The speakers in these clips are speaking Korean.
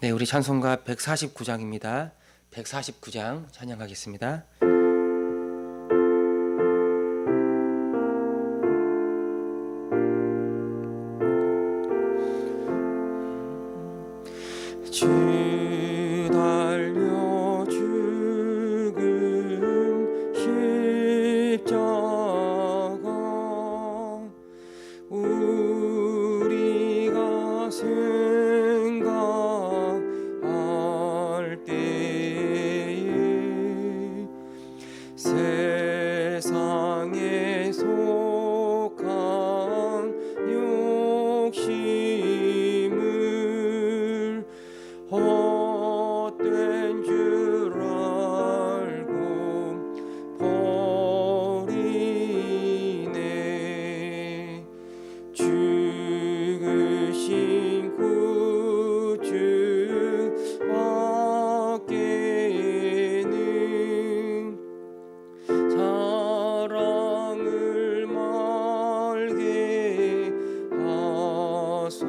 네, 우리 찬송가 149장입니다. 149장 찬양하겠습니다. 주 달려 죽은 십자가 우리가 생각할 때에 세상에 속한 욕심을 헛된 줄 알고 버리네. 죽으신 구주 밖에는 사랑을 말게 하소서.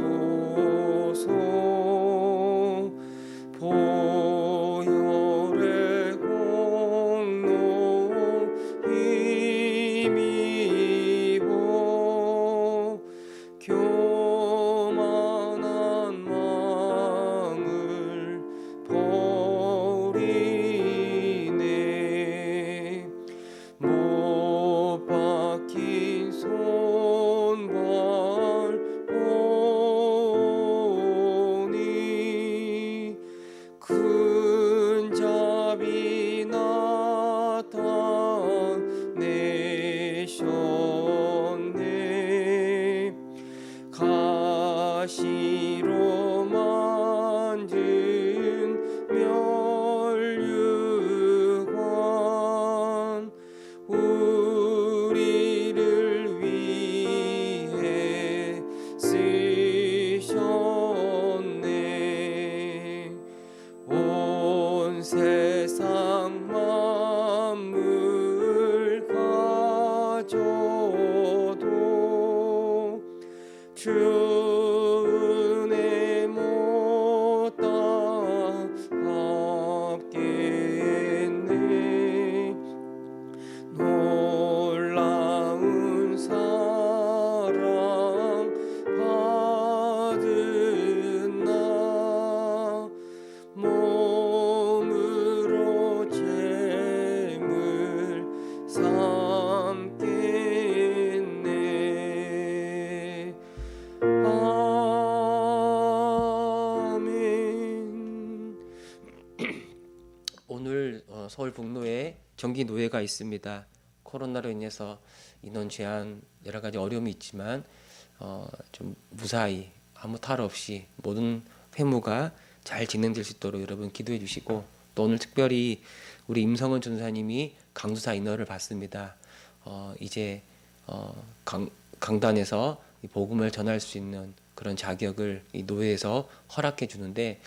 보혈의 공로 힘입어 교만한 마음을 버리네. 못 박힌 손발 보니 큰 자비 나타내셨네. 가시로 만든 멸류관 우리를 위해 쓰셨네. 온 세상 만물 가져도 주 은혜 못 따갑겠네. 놀라운 사랑 받은 나 몸으로 죄물 삼겠네. 아멘. 오늘 서울 북로에 정기 노예가 있습니다. 코로나로 인해서 인원 제한 여러 가지 어려움이 있지만 좀 무사히 아무 탈 없이 모든 회무가 잘 진행될 수 있도록 여러분 기도해 주시고, 또 오늘 특별히 우리 임성은 전사님이 강주사 인허를 받습니다. 이제 강단에서 이 복음을 전할 수 있는 그런 자격을 이 노예에서 허락해 주는데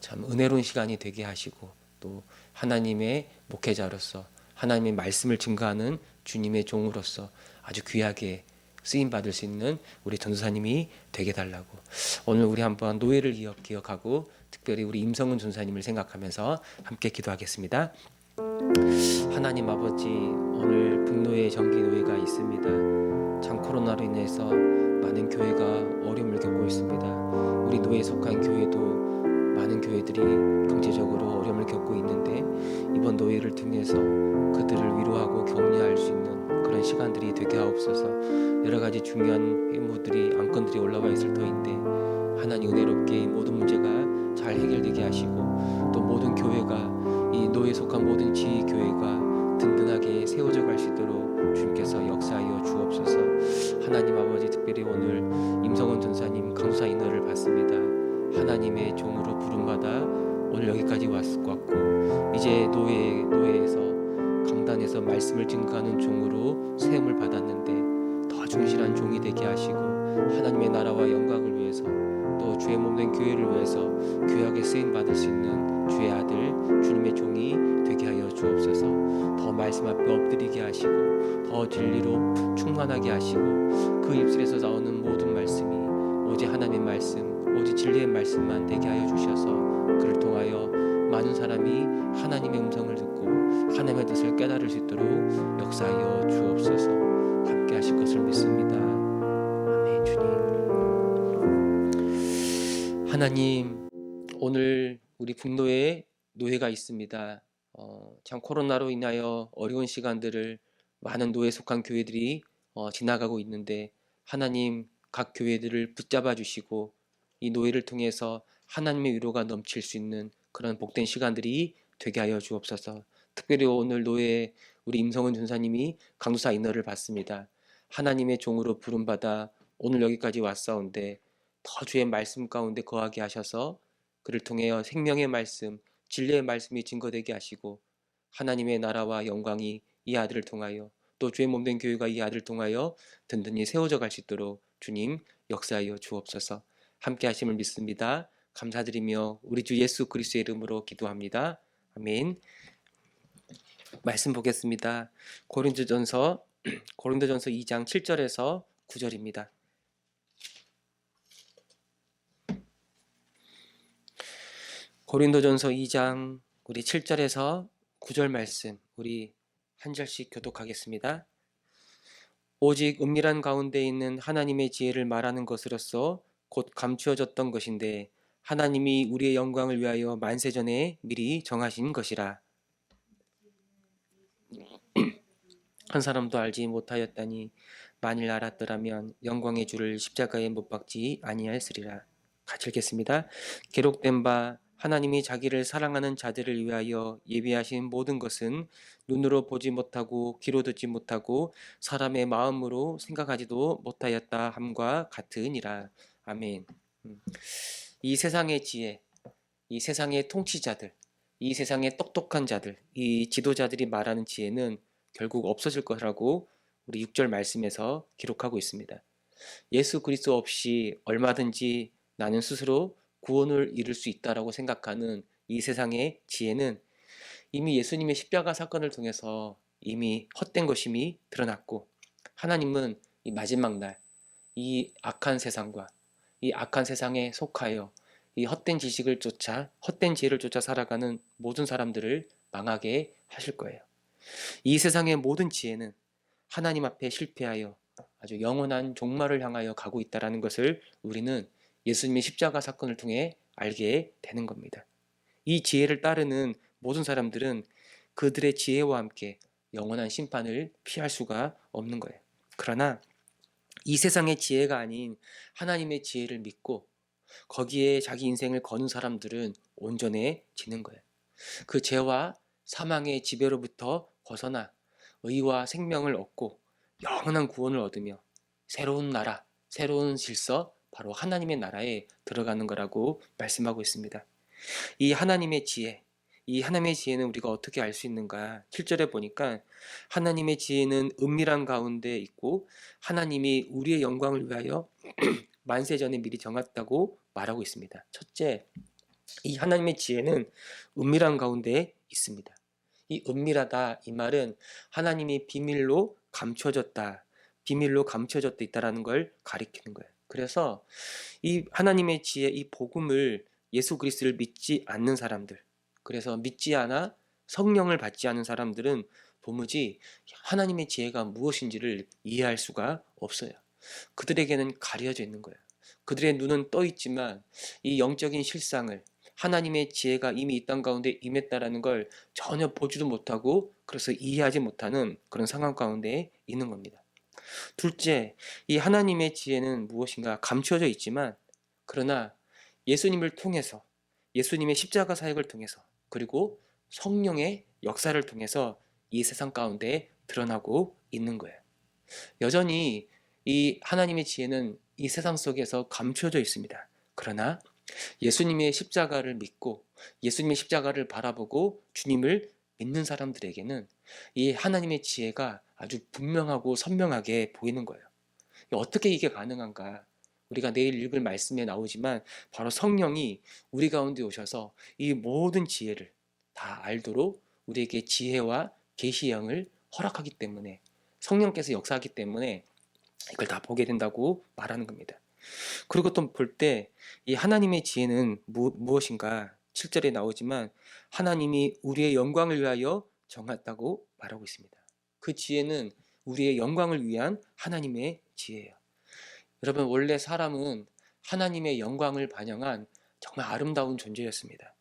참 은혜로운 시간이 되게 하시고, 또 하나님의 목회자로서 하나님의 말씀을 증거하는 주님의 종으로서 아주 귀하게 쓰임 받을 수 있는 우리 전도사님이 되게 달라고, 오늘 우리 한번 노예를 기억하고 특별히 우리 임성은 전사님을 생각하면서 함께 기도하겠습니다. 하나님 아버지, 오늘 북노예 정기 노예가 있습니다. 참 코로나로 인해서 많은 교회가 어려움을 겪고 있습니다. 우리 노예에 속한 교회도 많은 교회들이 경제적으로 어려움을 겪고 있는데, 이번 노예를 통해서 그들을 위로하고 격려할 수 있는 그런 시간들이 되게 하옵소서. 여러 가지 중요한 회무들이 안건들이 올라와 있을 터인데 하나님 은혜롭게 이 모든 문제가 잘 해결되게 하시고, 또 모든 교회가 이 노예에 속한 모든 지휘 교회가 든든하게 세워져 갈 수 있도록 주님께서 역사하여 주옵소서. 하나님 아버지, 특별히 오늘 임성원 전사님 강수사 인허를 받습니다. 하나님의 종으로 부름받아 오늘 여기까지 왔을 것 같고, 이제 노예에서 강단에서 말씀을 증거하는 종으로 세움을 받았는데 더 충실한 종이 되게 하시고, 하나님의 나라와 영광을 위해서 또 주의 몸된 교회를 위해서 귀하게 쓰임 받을 수 있는 주의 아들 주님의 종이 되게 하여 주옵소서. 더 말씀 앞에 엎드리게 하시고, 더 진리로 충만하게 하시고, 그 입술에서 나오는 모든 말씀이 오직 하나님의 말씀, 오직 진리의 말씀만 되게 하여 주셔서 그를 통하여 많은 사람이 하나님의 음성을 듣고 하나님의 뜻을 깨달을 수 있도록 역사하여 주옵소서. 함께 하실 것을 믿습니다. 아멘. 주님, 하나님, 오늘 우리 북노에 노예가 있습니다. 참 코로나로 인하여 어려운 시간들을 많은 노예에 속한 교회들이 지나가고 있는데, 하나님 각 교회들을 붙잡아 주시고 이 노예를 통해서 하나님의 위로가 넘칠 수 있는 그런 복된 시간들이 되게 하여 주옵소서. 특별히 오늘 노예 우리 임성은 전사님이 강도사 인허를 받습니다. 하나님의 종으로 부름받아 오늘 여기까지 왔사온데 더 주의 말씀 가운데 거하게 하셔서 그를 통하여 생명의 말씀, 진리의 말씀이 증거되게 하시고 하나님의 나라와 영광이 이 아들을 통하여 또 주의 몸된 교회가 이 아들을 통하여 든든히 세워져 갈 수 있도록 주님 역사하여 주옵소서. 함께 하심을 믿습니다. 감사드리며 우리 주 예수 그리스도의 이름으로 기도합니다. 아멘. 말씀 보겠습니다. 고린도전서 2장 7절에서 9절입니다. 고린도전서 2장 우리 7절에서 9절 말씀 우리 한 절씩 교독하겠습니다. 오직 은밀한 가운데 있는 하나님의 지혜를 말하는 것으로서 곧 감추어졌던 것인데 하나님이 우리의 영광을 위하여 만세전에 미리 정하신 것이라. 한 사람도 알지 못하였다니 만일 알았더라면 영광의 주를 십자가에 못 박지 아니하였으리라. 같이 읽겠습니다. 기록된 바 하나님이 자기를 사랑하는 자들을 위하여 예비하신 모든 것은 눈으로 보지 못하고 귀로 듣지 못하고 사람의 마음으로 생각하지도 못하였다 함과 같으니라. 아멘. 이 세상의 지혜, 이 세상의 통치자들, 이 세상의 똑똑한 자들, 이 지도자들이 말하는 지혜는 결국 없어질 거라고 우리 6절 말씀에서 기록하고 있습니다. 예수 그리스도 없이 얼마든지 나는 스스로 구원을 이룰 수 있다라고 생각하는 이 세상의 지혜는 이미 예수님의 십자가 사건을 통해서 이미 헛된 것임이 드러났고, 하나님은 이 마지막 날 이 악한 세상과 이 악한 세상에 속하여 이 헛된 지식을 쫓아 헛된 지혜를 쫓아 살아가는 모든 사람들을 망하게 하실 거예요. 이 세상의 모든 지혜는 하나님 앞에 실패하여 아주 영원한 종말을 향하여 가고 있다는 것을 우리는 예수님의 십자가 사건을 통해 알게 되는 겁니다. 이 지혜를 따르는 모든 사람들은 그들의 지혜와 함께 영원한 심판을 피할 수가 없는 거예요. 그러나 이 세상의 지혜가 아닌 하나님의 지혜를 믿고 거기에 자기 인생을 거는 사람들은 온전해지는 거예요. 그 죄와 사망의 지배로부터 벗어나 의와 생명을 얻고 영원한 구원을 얻으며 새로운 나라, 새로운 질서, 바로 하나님의 나라에 들어가는 거라고 말씀하고 있습니다. 이 하나님의 지혜, 이 하나님의 지혜는 우리가 어떻게 알 수 있는가? 7절에 보니까 하나님의 지혜는 은밀한 가운데 있고 하나님이 우리의 영광을 위하여 만세 전에 미리 정했다고 말하고 있습니다. 첫째, 이 하나님의 지혜는 은밀한 가운데 있습니다. 이 은밀하다, 이 말은 하나님이 비밀로 감춰졌다, 비밀로 감춰졌다 있다라는 걸 가리키는 거예요. 그래서 이 하나님의 지혜, 이 복음을 예수 그리스도를 믿지 않는 사람들, 그래서 믿지 않아 성령을 받지 않은 사람들은 도무지 하나님의 지혜가 무엇인지를 이해할 수가 없어요. 그들에게는 가려져 있는 거예요. 그들의 눈은 떠 있지만 이 영적인 실상을, 하나님의 지혜가 이미 이 땅 가운데 임했다라는 걸 전혀 보지도 못하고 그래서 이해하지 못하는 그런 상황 가운데 있는 겁니다. 둘째, 이 하나님의 지혜는 무엇인가 감춰져 있지만 그러나 예수님을 통해서, 예수님의 십자가 사역을 통해서, 그리고 성령의 역사를 통해서 이 세상 가운데 드러나고 있는 거예요. 여전히 이 하나님의 지혜는 이 세상 속에서 감춰져 있습니다. 그러나 예수님의 십자가를 믿고 예수님의 십자가를 바라보고 주님을 믿는 사람들에게는 이 하나님의 지혜가 아주 분명하고 선명하게 보이는 거예요. 어떻게 이게 가능한가? 우리가 내일 읽을 말씀에 나오지만 바로 성령이 우리 가운데 오셔서 이 모든 지혜를 다 알도록 우리에게 지혜와 계시의 영을 허락하기 때문에, 성령께서 역사하기 때문에 이걸 다 보게 된다고 말하는 겁니다. 그리고 또 볼 때 이 하나님의 지혜는 무엇인가? 7절에 나오지만 하나님이 우리의 영광을 위하여 정했다고 말하고 있습니다. 그 지혜는 우리의 영광을 위한 하나님의 지혜예요. 여러분, 원래 사람은 하나님의 영광을 반영한 정말 아름다운 존재였습니다.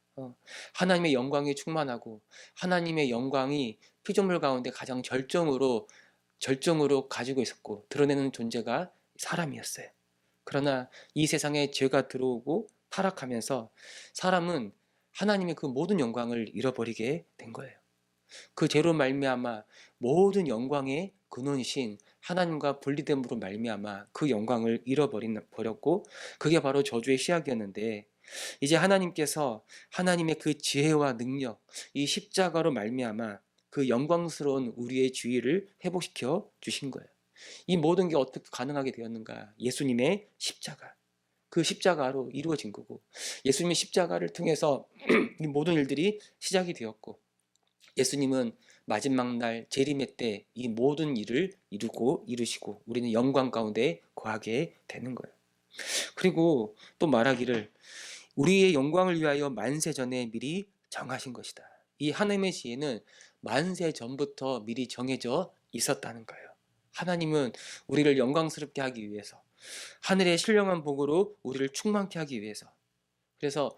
하나님의 영광이 충만하고 하나님의 영광이 피조물 가운데 가장 절정으로 가지고 있었고 드러내는 존재가 사람이었어요. 그러나 이 세상에 죄가 들어오고 타락하면서 사람은 하나님의 그 모든 영광을 잃어버리게 된 거예요. 그 죄로 말미암아 모든 영광의 근원이신 하나님과 분리됨으로 말미암아 그 영광을 잃어버렸고, 그게 바로 저주의 시작이었는데, 이제 하나님께서 하나님의 그 지혜와 능력, 이 십자가로 말미암아 그 영광스러운 우리의 주의를 회복시켜 주신 거예요. 이 모든 게 어떻게 가능하게 되었는가? 예수님의 십자가. 그 십자가로 이루어진 거고, 예수님의 십자가를 통해서 이 모든 일들이 시작이 되었고, 예수님은 마지막 날 재림의 때 이 모든 일을 이루시고 우리는 영광 가운데 거하게 되는 거예요. 그리고 또 말하기를 우리의 영광을 위하여 만세 전에 미리 정하신 것이다. 이 하나님의 지혜는 만세 전부터 미리 정해져 있었다는 거예요. 하나님은 우리를 영광스럽게 하기 위해서, 하늘의 신령한 복으로 우리를 충만케 하기 위해서, 그래서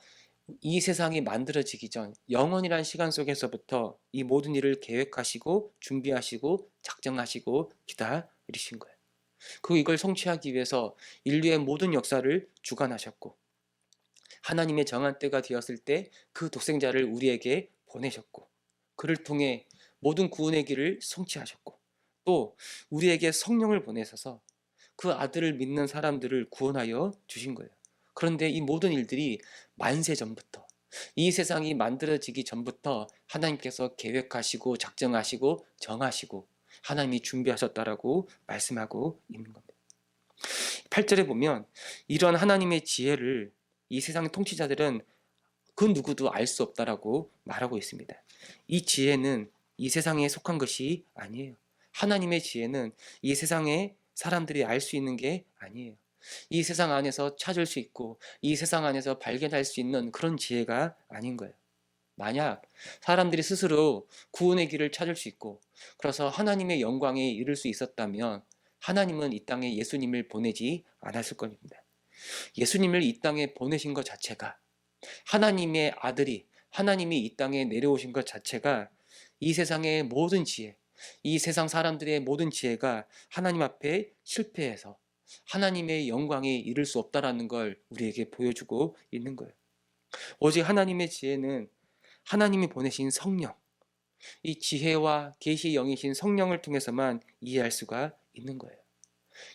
이 세상이 만들어지기 전 영원이란 시간 속에서부터 이 모든 일을 계획하시고 준비하시고 작정하시고 기다리신 거예요. 그리고 이걸 성취하기 위해서 인류의 모든 역사를 주관하셨고, 하나님의 정한 때가 되었을 때 그 독생자를 우리에게 보내셨고, 그를 통해 모든 구원의 길을 성취하셨고, 또 우리에게 성령을 보내셔서 그 아들을 믿는 사람들을 구원하여 주신 거예요. 그런데 이 모든 일들이 만세 전부터, 이 세상이 만들어지기 전부터 하나님께서 계획하시고 작정하시고 정하시고 하나님이 준비하셨다라고 말씀하고 있는 겁니다. 8절에 보면 이러한 하나님의 지혜를 이 세상 통치자들은 그 누구도 알 수 없다라고 말하고 있습니다. 이 지혜는 이 세상에 속한 것이 아니에요. 하나님의 지혜는 이 세상에 사람들이 알 수 있는 게 아니에요. 이 세상 안에서 찾을 수 있고 이 세상 안에서 발견할 수 있는 그런 지혜가 아닌 거예요. 만약 사람들이 스스로 구원의 길을 찾을 수 있고 그래서 하나님의 영광에 이를 수 있었다면 하나님은 이 땅에 예수님을 보내지 않았을 겁니다. 예수님을 이 땅에 보내신 것 자체가, 하나님의 아들이 하나님이 이 땅에 내려오신 것 자체가 이 세상의 모든 지혜, 이 세상 사람들의 모든 지혜가 하나님 앞에 실패해서 하나님의 영광에 이를 수 없다라는 걸 우리에게 보여주고 있는 거예요. 오직 하나님의 지혜는 하나님이 보내신 성령, 이 지혜와 계시의 영이신 성령을 통해서만 이해할 수가 있는 거예요.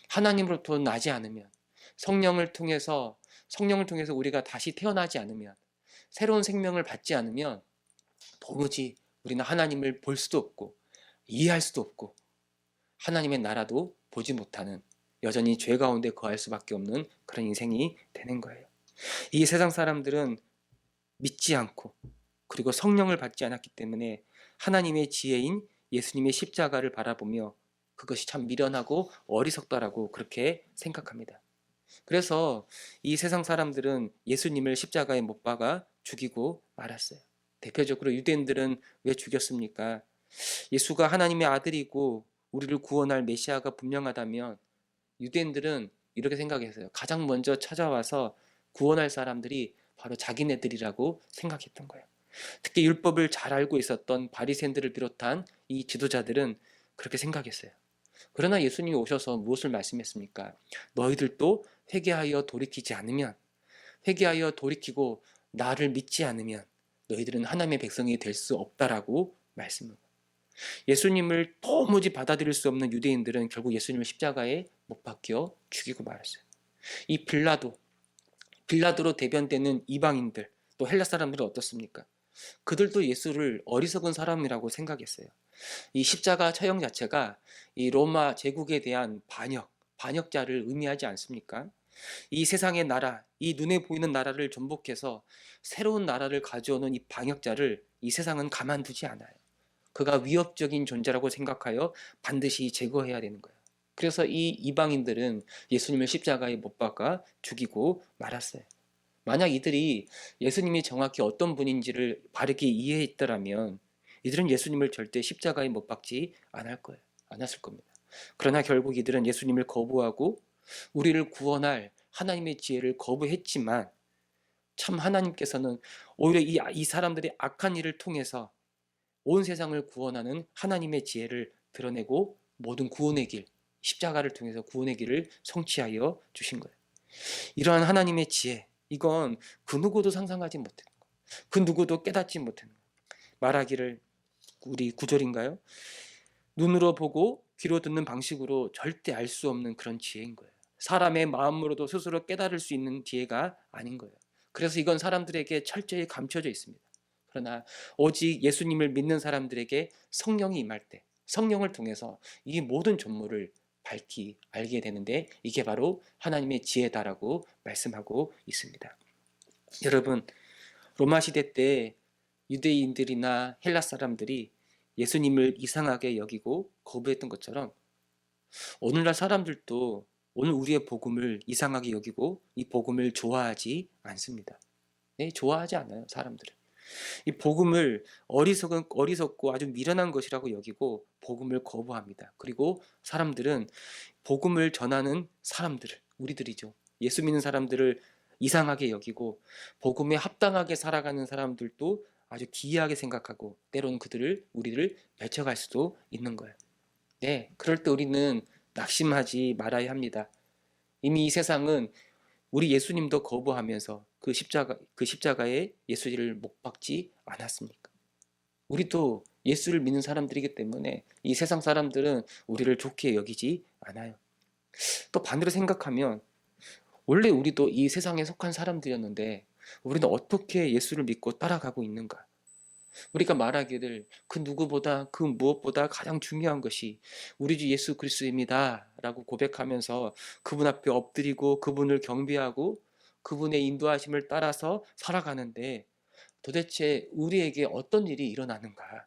하나님으로부터 나지 않으면, 성령을 통해서 우리가 다시 태어나지 않으면, 새로운 생명을 받지 않으면 도무지 우리는 하나님을 볼 수도 없고 이해할 수도 없고 하나님의 나라도 보지 못하는, 여전히 죄 가운데 거할 수밖에 없는 그런 인생이 되는 거예요. 이 세상 사람들은 믿지 않고 그리고 성령을 받지 않았기 때문에 하나님의 지혜인 예수님의 십자가를 바라보며 그것이 참 미련하고 어리석다라고 그렇게 생각합니다. 그래서 이 세상 사람들은 예수님을 십자가에 못 박아 죽이고 말았어요. 대표적으로 유대인들은 왜 죽였습니까? 예수가 하나님의 아들이고 우리를 구원할 메시아가 분명하다면 유대인들은 이렇게 생각했어요. 가장 먼저 찾아와서 구원할 사람들이 바로 자기네들이라고 생각했던 거예요. 특히 율법을 잘 알고 있었던 바리새인들을 비롯한 이 지도자들은 그렇게 생각했어요. 그러나 예수님이 오셔서 무엇을 말씀했습니까? 너희들도 회개하여 돌이키지 않으면, 회개하여 돌이키고 나를 믿지 않으면 너희들은 하나님의 백성이 될 수 없다라고 말씀합니다. 예수님을 도무지 받아들일 수 없는 유대인들은 결국 예수님을 십자가에 못 박혀 죽이고 말았어요. 이 빌라도로 대변되는 이방인들, 또 헬라 사람들은 어떻습니까? 그들도 예수를 어리석은 사람이라고 생각했어요. 이 십자가 처형 자체가 이 로마 제국에 대한 반역자를 의미하지 않습니까? 이 세상의 나라, 이 눈에 보이는 나라를 전복해서 새로운 나라를 가져오는 이 반역자를 이 세상은 가만두지 않아요. 그가 위협적인 존재라고 생각하여 반드시 제거해야 되는 거예요. 그래서 이 이방인들은 예수님을 십자가에 못 박아 죽이고 말았어요. 만약 이들이 예수님이 정확히 어떤 분인지를 바르게 이해했더라면 이들은 예수님을 절대 십자가에 못 박지 않았을 겁니다. 그러나 결국 이들은 예수님을 거부하고 우리를 구원할 하나님의 지혜를 거부했지만 참 하나님께서는 오히려 이 사람들의 악한 일을 통해서 온 세상을 구원하는 하나님의 지혜를 드러내고 모든 구원의 길, 십자가를 통해서 구원의 길을 성취하여 주신 거예요. 이러한 하나님의 지혜, 이건 그 누구도 상상하지 못하는 거예요. 그 누구도 깨닫지 못하는 거예요. 말하기를 우리 9절인가요? 눈으로 보고 귀로 듣는 방식으로 절대 알 수 없는 그런 지혜인 거예요. 사람의 마음으로도 스스로 깨달을 수 있는 지혜가 아닌 거예요. 그래서 이건 사람들에게 철저히 감춰져 있습니다. 그러나 오직 예수님을 믿는 사람들에게 성령이 임할 때 성령을 통해서 이 모든 전모를 밝히 알게 되는데 이게 바로 하나님의 지혜다라고 말씀하고 있습니다. 여러분, 로마 시대 때 유대인들이나 헬라 사람들이 예수님을 이상하게 여기고 거부했던 것처럼 오늘날 사람들도 오늘 우리의 복음을 이상하게 여기고 이 복음을 좋아하지 않습니다. 네, 좋아하지 않아요, 사람들은. 이 복음을 어리석고 아주 미련한 것이라고 여기고 복음을 거부합니다. 그리고 사람들은 복음을 전하는 사람들을, 우리들이죠. 예수 믿는 사람들을 이상하게 여기고 복음에 합당하게 살아가는 사람들도 아주 기이하게 생각하고 때로는 우리를 배척할 수도 있는 거예요. 네, 그럴 때 우리는 낙심하지 말아야 합니다. 이미 이 세상은 우리 예수님도 거부하면서 그 십자가에 예수를 못 박지 않았습니까? 우리도 예수를 믿는 사람들이기 때문에 이 세상 사람들은 우리를 좋게 여기지 않아요. 또 반대로 생각하면 원래 우리도 이 세상에 속한 사람들이었는데 우리는 어떻게 예수를 믿고 따라가고 있는가? 우리가 말하기를 그 누구보다 그 무엇보다 가장 중요한 것이 우리 주 예수 그리스도입니다 라고 고백하면서 그분 앞에 엎드리고 그분을 경배하고 그분의 인도하심을 따라서 살아가는데 도대체 우리에게 어떤 일이 일어나는가?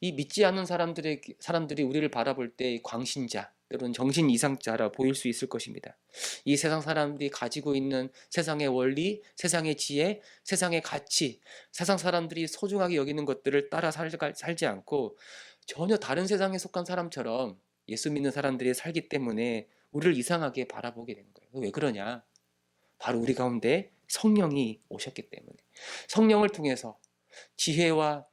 이 믿지 않는 사람들이 우리를 바라볼 때 광신자 때로는 정신 이상자라 보일 수 있을 것입니다. 이 세상 사람들이 가지고 있는 세상의 원리, 세상의 지혜, 세상의 가치, 세상 사람들이 소중하게 여기는 것들을 따라 살지 않고 전혀 다른 세상에 속한 사람처럼 예수 믿는 사람들이 살기 때문에 우리를 이상하게 바라보게 되는 거예요. 왜 그러냐? 바로 우리 가운데 성령이 오셨기 때문에 성령을 통해서 지혜와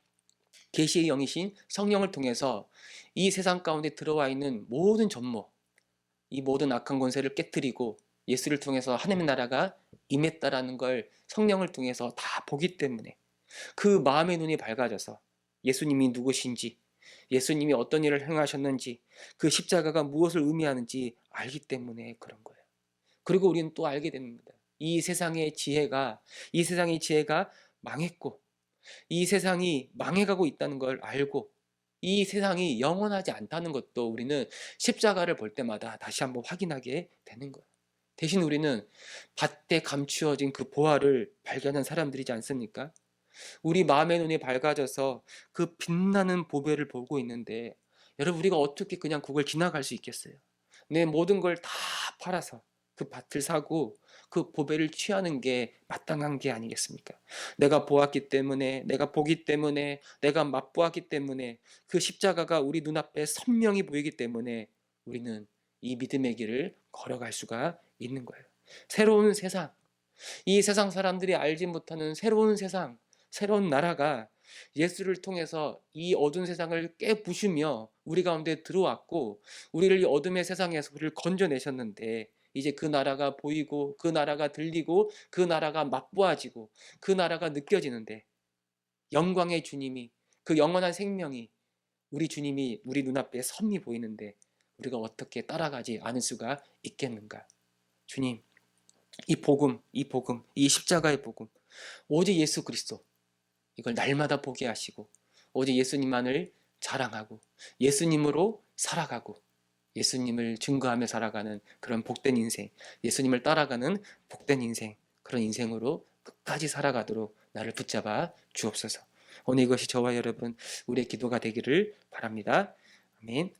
계시의 영이신 성령을 통해서 이 세상 가운데 들어와 있는 모든 전모, 이 모든 악한 권세를 깨뜨리고 예수를 통해서 하나님의 나라가 임했다라는 걸 성령을 통해서 다 보기 때문에 그 마음의 눈이 밝아져서 예수님이 누구신지, 예수님이 어떤 일을 행하셨는지, 그 십자가가 무엇을 의미하는지 알기 때문에 그런 거예요. 그리고 우리는 또 알게 됩니다. 이 세상의 지혜가 망했고 이 세상이 망해가고 있다는 걸 알고 이 세상이 영원하지 않다는 것도 우리는 십자가를 볼 때마다 다시 한번 확인하게 되는 거예요. 대신 우리는 밭에 감추어진 그 보화를 발견한 사람들이지 않습니까? 우리 마음의 눈이 밝아져서 그 빛나는 보배를 보고 있는데 여러분 우리가 어떻게 그냥 그걸 지나갈 수 있겠어요? 내 모든 걸 다 팔아서 그 밭을 사고 그 보배를 취하는 게 마땅한 게 아니겠습니까? 내가 보았기 때문에, 내가 보기 때문에, 내가 맛보았기 때문에 그 십자가가 우리 눈앞에 선명히 보이기 때문에 우리는 이 믿음의 길을 걸어갈 수가 있는 거예요. 새로운 세상, 이 세상 사람들이 알지 못하는 새로운 세상, 새로운 나라가 예수를 통해서 이 어두운 세상을 깨부수며 우리 가운데 들어왔고 우리를 이 어둠의 세상에서 우리를 건져내셨는데 이제 그 나라가 보이고 그 나라가 들리고 그 나라가 맛보아지고 그 나라가 느껴지는데 영광의 주님이 그 영원한 생명이 우리 주님이 우리 눈앞에 선히 보이는데 우리가 어떻게 따라가지 않을 수가 있겠는가? 주님, 이 복음, 이 십자가의 복음, 오직 예수 그리스도 이걸 날마다 보게 하시고 오직 예수님만을 자랑하고 예수님으로 살아가고 예수님을 증거하며 살아가는 그런 복된 인생, 예수님을 따라가는 복된 인생, 그런 인생으로 끝까지 살아가도록 나를 붙잡아 주옵소서. 오늘 이것이 저와 여러분 우리의 기도가 되기를 바랍니다. 아멘.